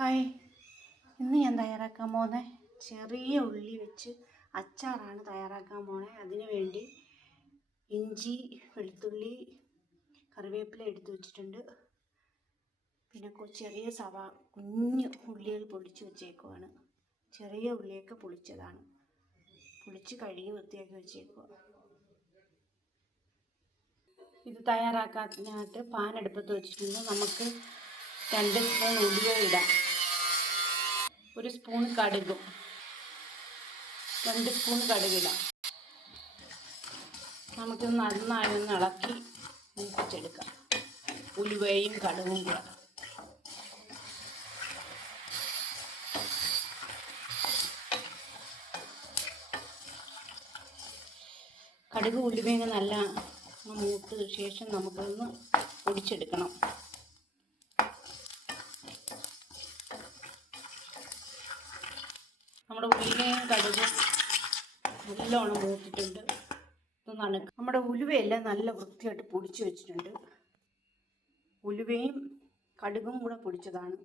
Hi. ഇന്ന് ഞാൻ തയ്യാറാക്കാൻ പോകുന്ന ചെറിയ ഉള്ളി വെച്ച് അച്ചാറാണ് തയ്യാറാക്കാൻ പോണേ അതിന് വേണ്ടി ഇഞ്ചി വെളുത്തുള്ളി കറിവേപ്പില എടുത്ത് വെച്ചിട്ടുണ്ട്. പിന്നെ ചെറിയ സവാ കുഞ്ഞ് ഉള്ളികൾ പൊളിച്ച് വെച്ചേക്കുവാണ്. ചെറിയ ഉള്ളിയൊക്കെ പൊളിച്ചതാണ്. പൊളിച്ച് കഴുകി വൃത്തിയാക്കി വെച്ചേക്കുക ഇത് തയ്യാറാക്കാനായിട്ട് പാൻ അടുപ്പത്ത് വെച്ചിട്ടുണ്ട്. നമുക്ക് രണ്ട് സ്പൂൺ ഉലുവ ഇടാം. ഒരു സ്പൂൺ കടുകും. രണ്ട് സ്പൂൺ കടുകിടാം. നമുക്ക് നന്നായി ഒന്ന് ഇളക്കി മൂപ്പിച്ചെടുക്കാം. ഉലുവയും കടുകും കൂടെ. കടുക് ഉലുവയും നല്ല മൂത്ത ശേഷം നമുക്കൊന്ന് പൊടിച്ചെടുക്കണം. നമ്മുടെ ഉലുവയും കടുകും നല്ലോണം മൂത്തിട്ടുണ്ട്. ഇത് നനക്ക്. നമ്മുടെ ഉലുവയെല്ലാം നല്ല വൃത്തിയായിട്ട് പൊടിച്ച് വെച്ചിട്ടുണ്ട്. ഉലുവയും കടുകും കൂടെ പൊടിച്ചതാണ്.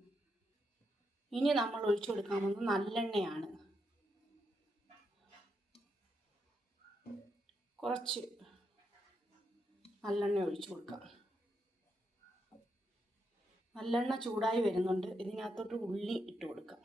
ഇനി നമ്മൾ ഒഴിച്ചു കൊടുക്കാൻ പോകുന്നത് നല്ലെണ്ണയാണ്. കുറച്ച് നല്ലെണ്ണ ഒഴിച്ചു കൊടുക്കാം. നല്ലെണ്ണ ചൂടായി വരുന്നുണ്ട്. ഇതിനകത്തോട്ട് ഉള്ളി ഇട്ട് കൊടുക്കാം.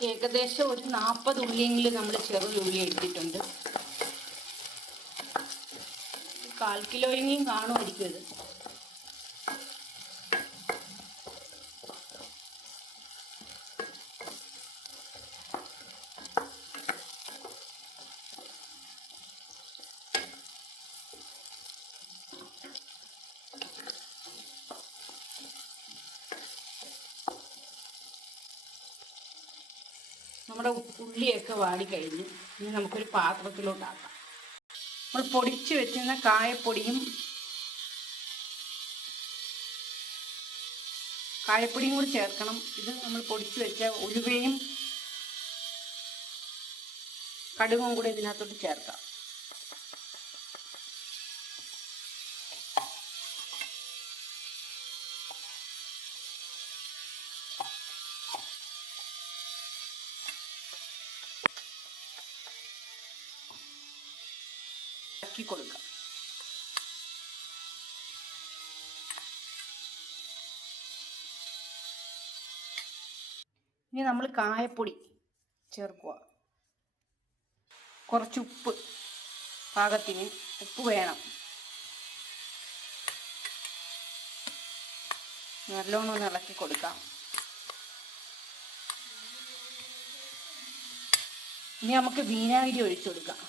ഏകദേശം ഒരു നാൽപ്പത് ഉള്ളിയെങ്കിലും നമ്മൾ ചെറിയ ഉള്ളി എടുത്തിട്ടുണ്ട്. കാൽ കിലോയെങ്കിലും കാണുമായിരിക്കും ഇത്. നമ്മുടെ ഉള്ളിയൊക്കെ വാടിക്കഴിഞ്ഞ് ഇനി നമുക്കൊരു പാത്രത്തിലോട്ടാക്കാം. നമ്മൾ പൊടിച്ച് വെച്ചിരുന്ന കായപ്പൊടിയും കായപ്പൊടിയും കൂടി ചേർക്കണം. ഇത് നമ്മൾ പൊടിച്ച് വെച്ച ഉലുവയും കടുകും കൂടി ഇതിനകത്തോട്ട് ചേർക്കാം. ഇളക്കി കൊടുക്കാം. ഇനി നമ്മൾ കായപ്പൊടി ചേർക്കുക. കുറച്ച് ഉപ്പ് പാകത്തിന് ഉപ്പ് വേണം. നല്ലോണം ഒന്ന് ഇളക്കി കൊടുക്കാം. ഇനി നമുക്ക് വിനാഗിരി ഒഴിച്ചു കൊടുക്കാം.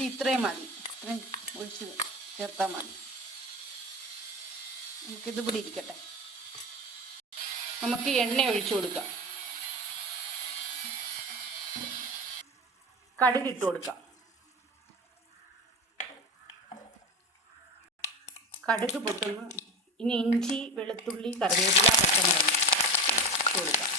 ഇത് ഇത്രയും മതി. ഇത്രയും ഒഴിച്ച് ചേർത്താൽ മതി. നമുക്കിത് ഇവിടെ ഇരിക്കട്ടെ. നമുക്ക് എണ്ണ ഒഴിച്ചു കൊടുക്കാം. കടുക് ഇട്ട് കൊടുക്കാം. കടുക് പൊട്ടുന്നു. ഇനി ഇഞ്ചി വെളുത്തുള്ളി കറിവേപ്പില പച്ചമുളക് കൊടുക്കാം.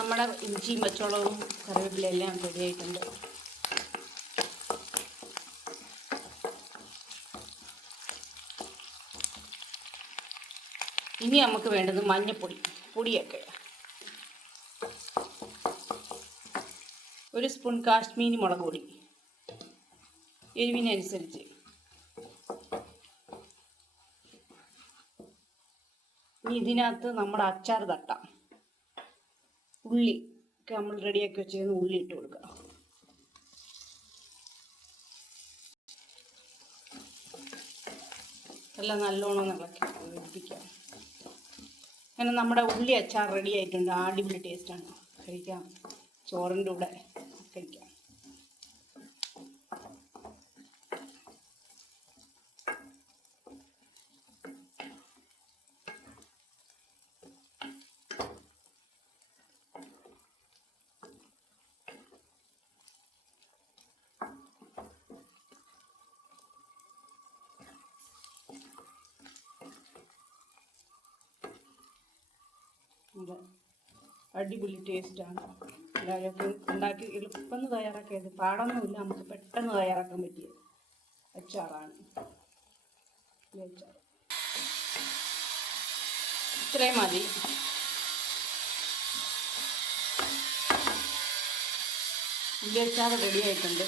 നമ്മുടെ ഇഞ്ചിയും പച്ചമുളകും കറിവേപ്പിലയെല്ലാം റെഡിയായിട്ടുണ്ട് ഇനി നമുക്ക് വേണ്ടത് മഞ്ഞപ്പൊടി പൊടിയൊക്കെ. ഒരു സ്പൂൺ കാശ്മീരി മുളക് പൊടി എരിവിനനുസരിച്ച്. ഇനി ഇതിനകത്ത് നമ്മുടെ അച്ചാർ തട്ടാം. ഉള്ളി ഒക്കെ നമ്മൾ റെഡിയാക്കി വെച്ചിരുന്ന ഉള്ളി ഇട്ട് കൊടുക്കുക. എല്ലാം നല്ലോണം ഇളക്കി അങ്ങനെ നമ്മുടെ ഉള്ളി അച്ചാർ റെഡി ആയിട്ടുണ്ട്. അടിപൊളി ടേസ്റ്റാണ് കഴിക്കാം. ചോറിന്റെ കൂടെ കഴിക്കാം. ഇത് അടിപൊളി ടേസ്റ്റാണ്. എല്ലാവരും ഉണ്ടാക്കി എളുപ്പം തയ്യാറാക്കിയത്. പാടൊന്നുമില്ല. നമുക്ക് പെട്ടെന്ന് തയ്യാറാക്കാൻ പറ്റിയ അച്ചാറാണ്. അച്ചാർ ഇത്രയും മതി. ഉള്ളി അച്ചാർ റെഡി ആയിട്ടുണ്ട്.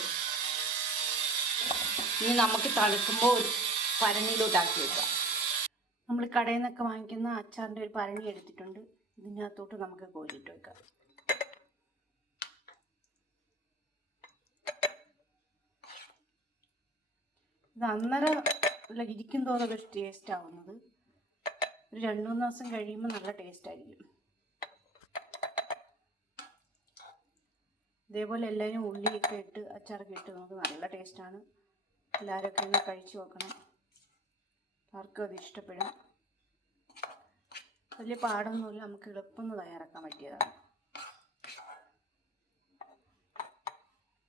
ഇനി നമുക്ക് തണുക്കുമ്പോൾ ഒരു പരണിയിലോട്ടാക്കി വെക്കാം. നമ്മൾ കടയിൽ നിന്നൊക്കെ വാങ്ങിക്കുന്ന അച്ചാറിന്റെ ഒരു പരണി എടുത്തിട്ടുണ്ട്. ഇതിനകത്തോട്ട് നമുക്ക് കോരിയിട്ട് വെക്കാം. ഇത് അന്നേരം ഇരിക്കും തോറും ഒരു ടേസ്റ്റ് ആവുന്നത്. ഒരു രണ്ട് മൂന്ന് ദിവസം കഴിയുമ്പോൾ നല്ല ടേസ്റ്റ് ആയിരിക്കും. ഇതേപോലെ എല്ലാവരും ഉള്ളിയൊക്കെ ഇട്ട് അച്ചാറൊക്കെ ഇട്ട് നമുക്ക് നല്ല ടേസ്റ്റാണ് എല്ലാവരൊക്കെ ഒന്ന് കഴിച്ചു നോക്കണം. ആർക്കും അത് ഇഷ്ടപ്പെടും. വലിയ പാടൊന്നുമില്ല. നമുക്ക് എളുപ്പം തയ്യാറാക്കാൻ പറ്റിയതാണ്.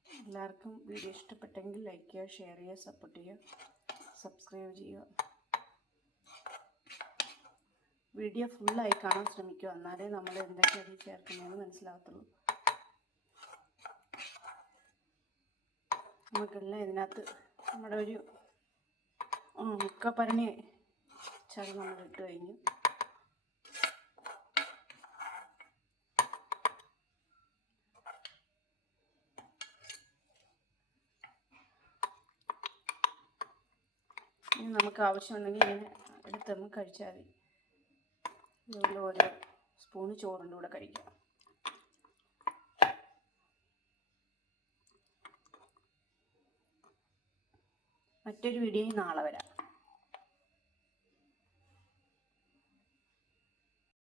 എല്ലാവർക്കും വീഡിയോ ഇഷ്ടപ്പെട്ടെങ്കിൽ ലൈക്ക് ചെയ്യുക ഷെയർ ചെയ്യുക സപ്പോർട്ട് ചെയ്യുക സബ്സ്ക്രൈബ് ചെയ്യുക. വീഡിയോ ഫുള്ളായി കാണാൻ ശ്രമിക്കുക. എന്നാലേ നമ്മൾ എന്തൊക്കെയാണ് ചേർക്കുന്നതെന്ന് മനസ്സിലാകത്തുള്ളൂ നമുക്കെല്ലാം ഇതിനകത്ത് നമ്മുടെ ഒരു മുക്കപ്പരണി ചത നമ്മൾ ഇട്ട് കഴിഞ്ഞു. ഇനി നമുക്ക് ആവശ്യമുണ്ടെങ്കിൽ ഇങ്ങനെ എടുത്ത് നമുക്ക് കഴിച്ചാൽ മതി. ഓരോ സ്പൂണ് ചോറിന്റെ കൂടെ കഴിക്കാം. മറ്റൊരു വീഡിയോയിൽ നാളെ വരാം.